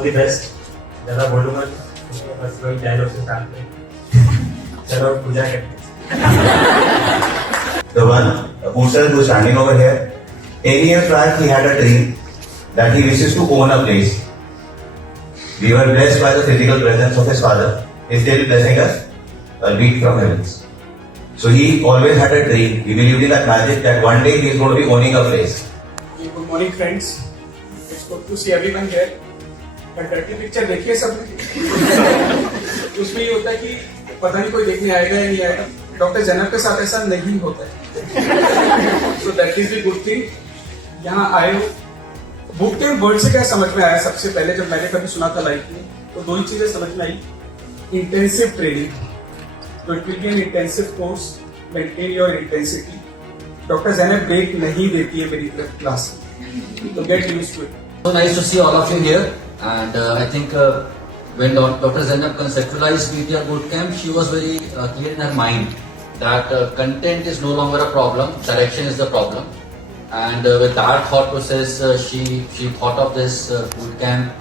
All the best. ज़्यादा बोलूँगा बस वही डायलॉग से स्टार्ट करें। चलो पूजा करते The one person who's standing over here, 10 years back he had a dream that he wishes to own a place. We were blessed by the physical presence of his father. He's still blessing us a beat from heavens. So he always had a dream. He believed in that magic that one day he is going to be owning a place. Good morning, friends. It's good to see everyone here. Contractive picture देखिए सब। उसमें ये होता है कि पता नहीं कोई देखने आएगा या नहीं आएगा। डॉक्टर जैनब के साथ ऐसा नहीं होता है। So that is the good thing. यहाँ आए हो। बुक के वर्ड से क्या समझ में आया? सबसे पहले जब मैंने कभी सुना था लाइफ में, तो दो ही चीजें समझ में आई। इंटेंसिव ट्रेनिंग, तो it will be an intensive course, maintain your intensity. Doctor Zainab break नहीं देती है मेरी क्लास में, तो get used to it. So nice to see all of you here, and I think when Dr. Zainab conceptualized BTR Bootcamp, she was very clear in her mind that content is no longer a problem, direction is the problem. And with that thought process, she thought of this bootcamp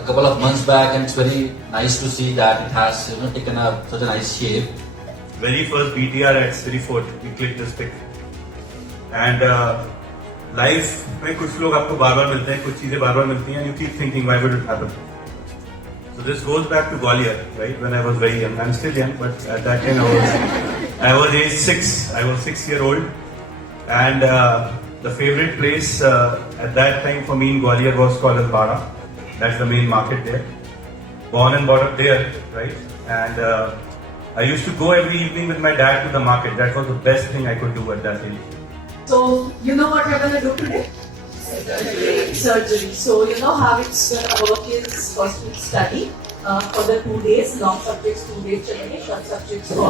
a couple of months back, and it's very nice to see that it has taken such a nice shape. Very first BTR at City Fort, we clicked this pic. And life में कुछ लोग आपको बार बार मिलते हैं, कुछ चीजें बार बार मिलती हैं, you keep thinking why would it happen. So this goes back to Gwalior, right? When I was very young, I'm still young, but at that time I was age 6. I was 6-year-old, and the favorite place at that time for me in Gwalior was called as Bara. That's the main market there. Born and brought up there, right? And I used to go every evening with my dad to the market. That was the best thing I could do at that age. So, you know what we're going to do today? Surgery. So, you know how it's work is first week study for the 2 days, long subjects 2 days, short subjects for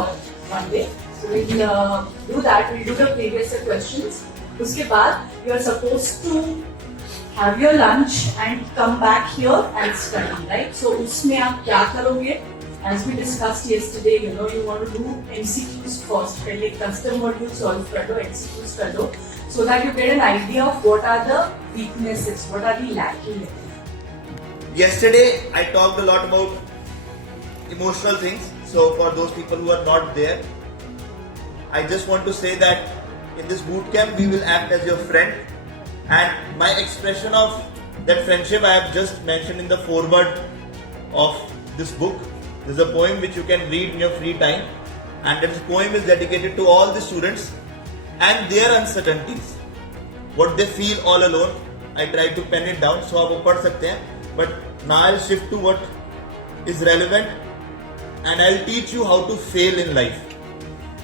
1 day. So, we'll do that. We'll do the previous questions. Uske baad, you are supposed to have your lunch and come back here and study, right? So, usme aap kya karoge? As we discussed yesterday, you want to do MCQs first. Pehle custom module solve kar do, MCQs kar do, so that you get an idea of what are the weaknesses, what are the lacking. Yesterday, I talked a lot about emotional things. So for those people who are not there, I just want to say that in this bootcamp, we will act as your friend. And my expression of that friendship, I have just mentioned in the foreword of this book. There's a poem which you can read in your free time, and this poem is dedicated to all the students and their uncertainties, what they feel all alone. I tried to pen it down, so आप वो पढ़ सकते हैं. But now I'll shift to what is relevant, and I'll teach you how to fail in life,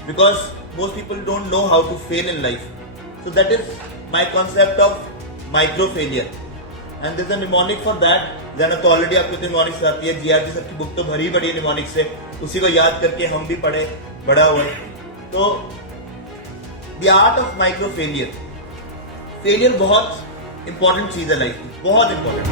because most people don't know how to fail in life. So that is my concept of micro failure, and there's a mnemonic for that. जाना तो already आपको mnemonics आती है. GRT sir की book तो भरी पड़ी है निमोनिक्स से, उसी को याद करके हम भी पढ़े बड़ा हुए. तो the art of micro failure, failure बहुत इंपॉर्टेंट चीज है लाइफ की, बहुत इंपॉर्टेंट.